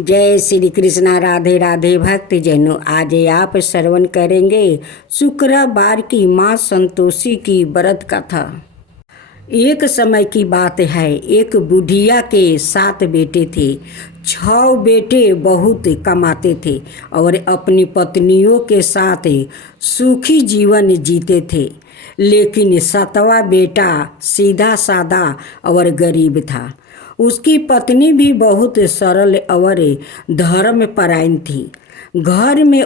जय श्री कृष्णा। राधे राधे भक्तजनों, आज आप श्रवण करेंगे शुक्रवार की माँ संतोषी की व्रत कथा। एक समय की बात है, एक बुढ़िया के 7 बेटे थे। 6 बेटे बहुत कमाते थे और अपनी पत्नियों के साथ सुखी जीवन जीते थे, लेकिन 7वां बेटा सीधा साधा और गरीब था। उसकी पत्नी भी बहुत सरल और धर्मपरायण थी। घर में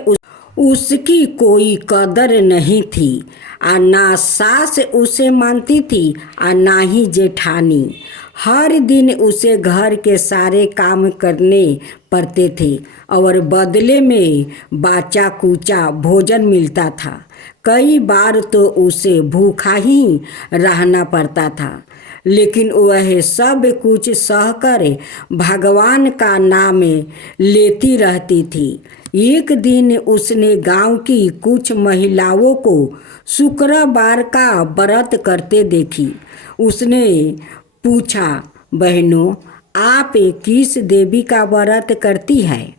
उसकी कोई कदर नहीं थी, और ना सास उसे मानती थी और ना ही जेठानी। हर दिन उसे घर के सारे काम करने पड़ते थे और बदले में बाचा कूचा भोजन मिलता था। कई बार तो उसे भूखा ही रहना पड़ता था, लेकिन वह सब कुछ सहकर भगवान का नाम लेती रहती थी। एक दिन उसने गांव की कुछ महिलाओं को शुक्रवार का व्रत करते देखी। उसने पूछा, बहनों, आप किस देवी का व्रत करती है?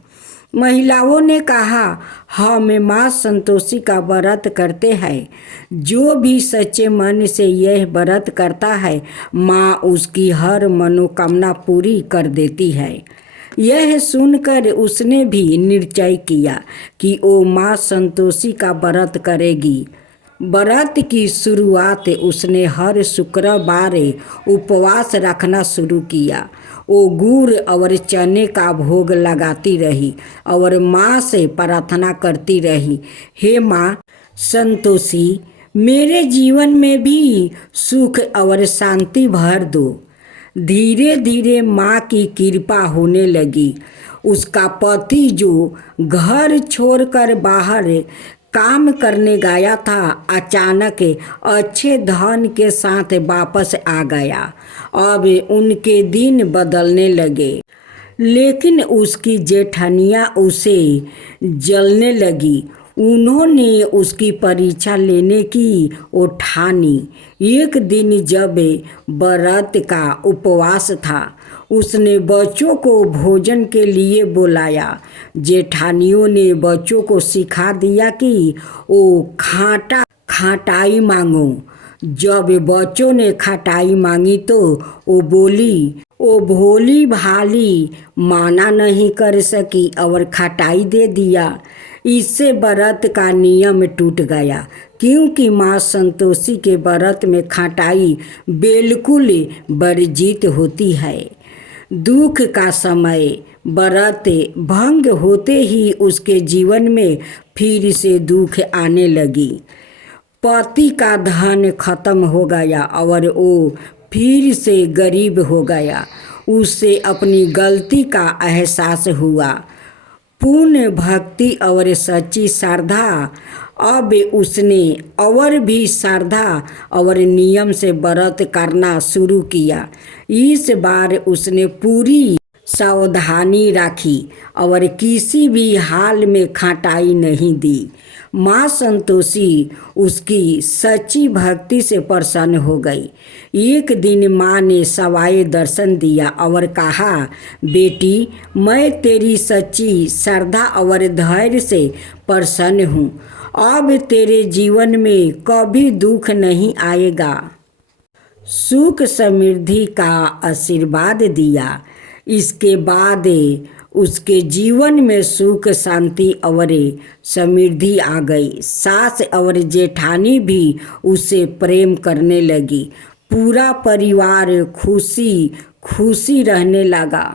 महिलाओं ने कहा, हम माँ संतोषी का व्रत करते हैं। जो भी सच्चे मन से यह व्रत करता है, माँ उसकी हर मनोकामना पूरी कर देती है। यह सुनकर उसने भी निश्चय किया कि वो माँ संतोषी का व्रत करेगी। व्रत की शुरुआत उसने हर शुक्रवार उपवास रखना शुरू किया। वो गुड़ और चने का भोग लगाती रही और माँ से प्रार्थना करती रही, हे माँ संतोषी, मेरे जीवन में भी सुख और शांति भर दो। धीरे धीरे माँ की कृपा होने लगी। उसका पति जो घर छोड़कर बाहर काम करने गया था, अचानक अच्छे धन के साथ वापस आ गया। अब उनके दिन बदलने लगे, लेकिन उसकी जेठनियाँ उसे जलने लगी। उन्होंने उसकी परीक्षा लेने की ठानी। एक दिन जब व्रत का उपवास था, उसने बच्चों को भोजन के लिए बुलाया। जेठानियों ने बच्चों को सिखा दिया कि वो खटाई मांगो। जब बच्चों ने खटाई मांगी तो वो भोली भाली माना नहीं कर सकी और खटाई दे दिया। इससे व्रत का नियम टूट गया, क्योंकि माँ संतोषी के व्रत में खटाई बिल्कुल वर्जित होती है। दुख का समय व्रत भंग होते ही उसके जीवन में फिर से दुख आने लगी। पति का धन खत्म हो गया और वो फिर से गरीब हो गया। उसे अपनी गलती का एहसास हुआ। पूर्ण भक्ति और सच्ची श्रद्धा, अब उसने और भी श्रद्धा और नियम से व्रत करना शुरू किया। इस बार उसने पूरी सावधानी रखी और किसी भी हाल में खटाई नहीं दी। माँ संतोषी उसकी सच्ची भक्ति से प्रसन्न हो गई। एक दिन माँ ने सवाए दर्शन दिया और कहा, बेटी, मैं तेरी सच्ची श्रद्धा और धैर्य से प्रसन्न हूँ। अब तेरे जीवन में कभी दुख नहीं आएगा। सुख समृद्धि का आशीर्वाद दिया। इसके बाद उसके जीवन में सुख शांति और समृद्धि आ गई। सास और जेठानी भी उसे प्रेम करने लगी। पूरा परिवार खुशी रहने लगा।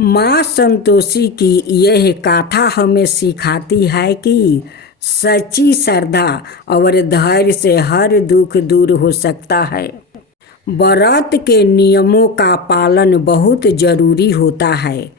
माँ संतोषी की यह गाथा हमें सिखाती है कि सच्ची श्रद्धा और धैर्य से हर दुख दूर हो सकता है। व्रत के नियमों का पालन बहुत जरूरी होता है।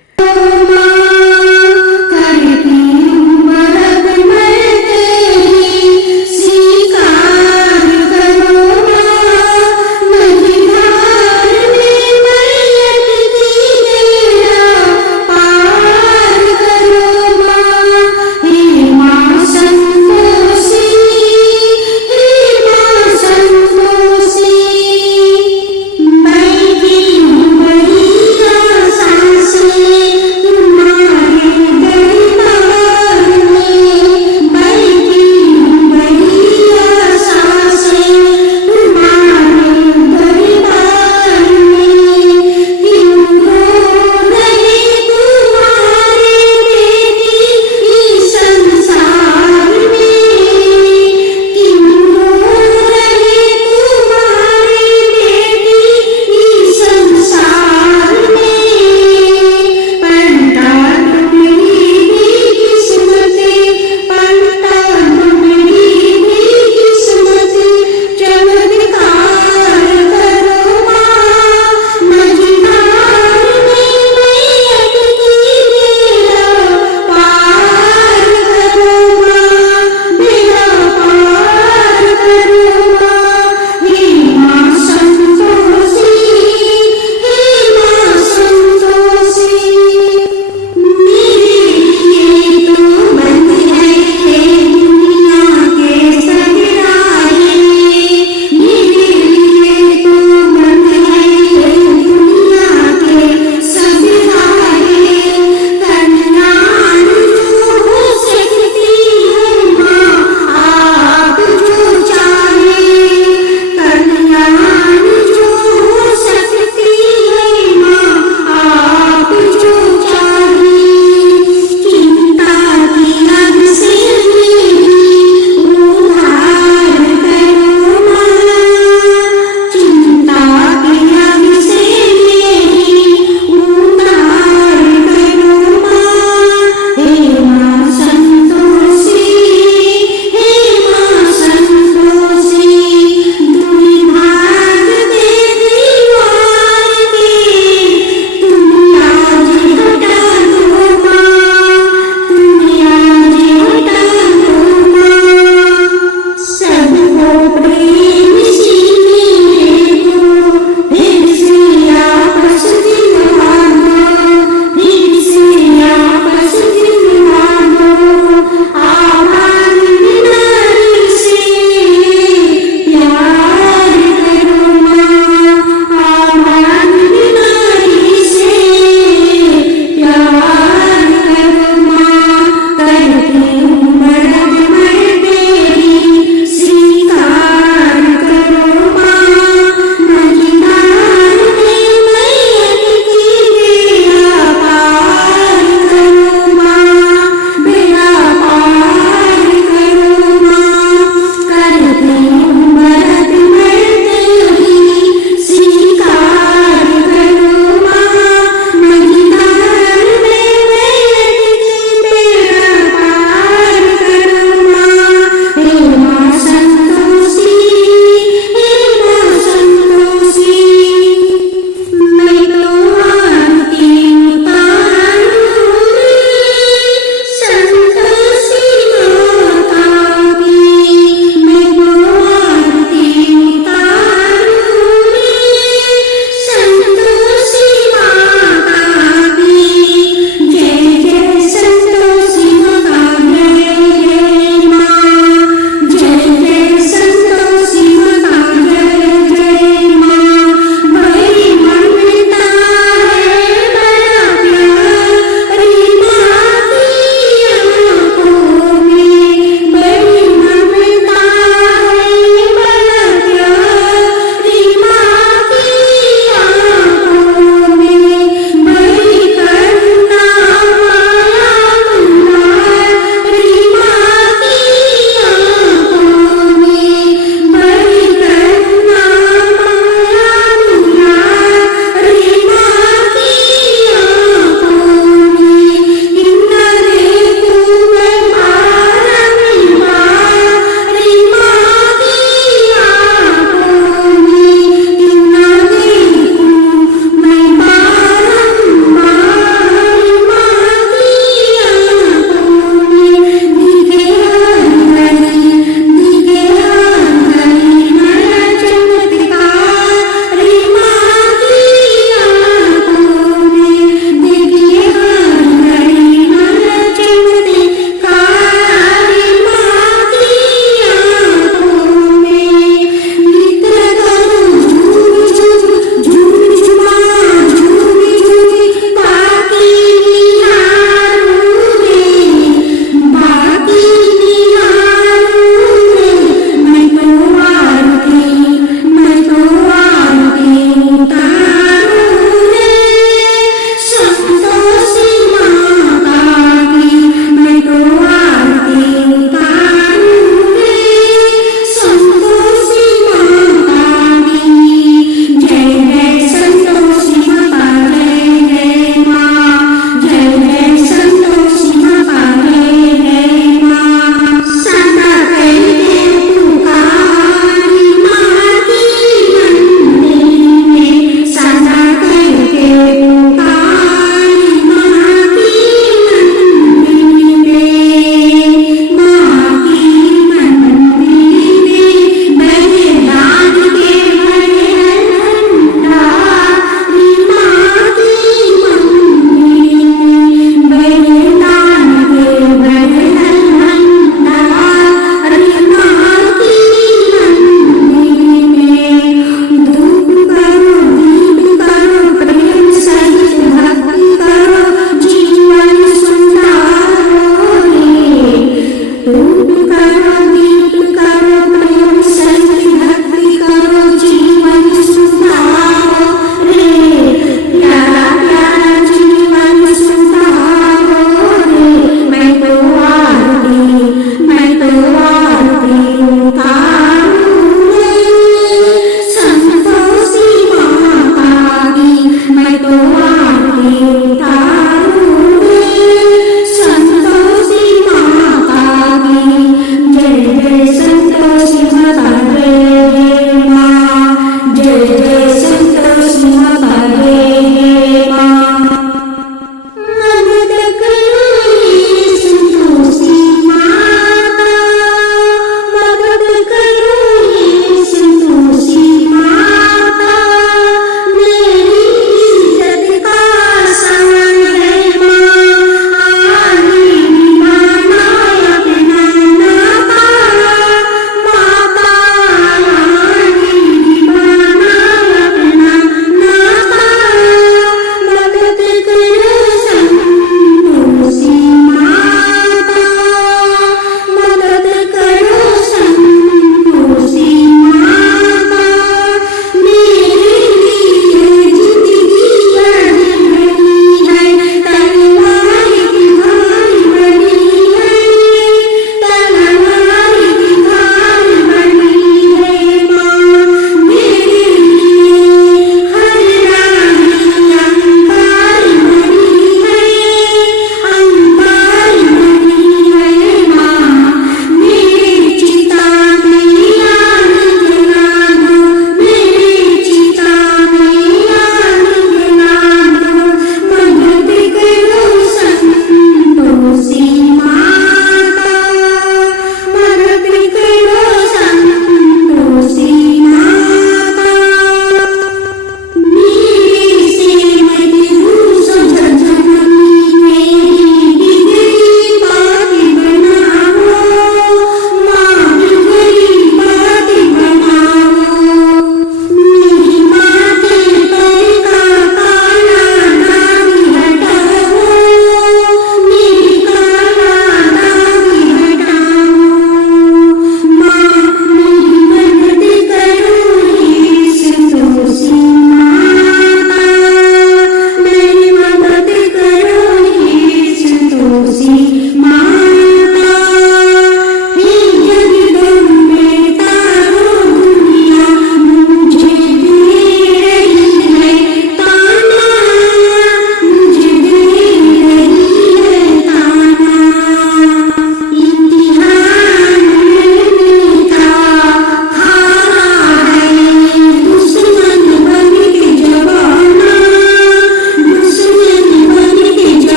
तुम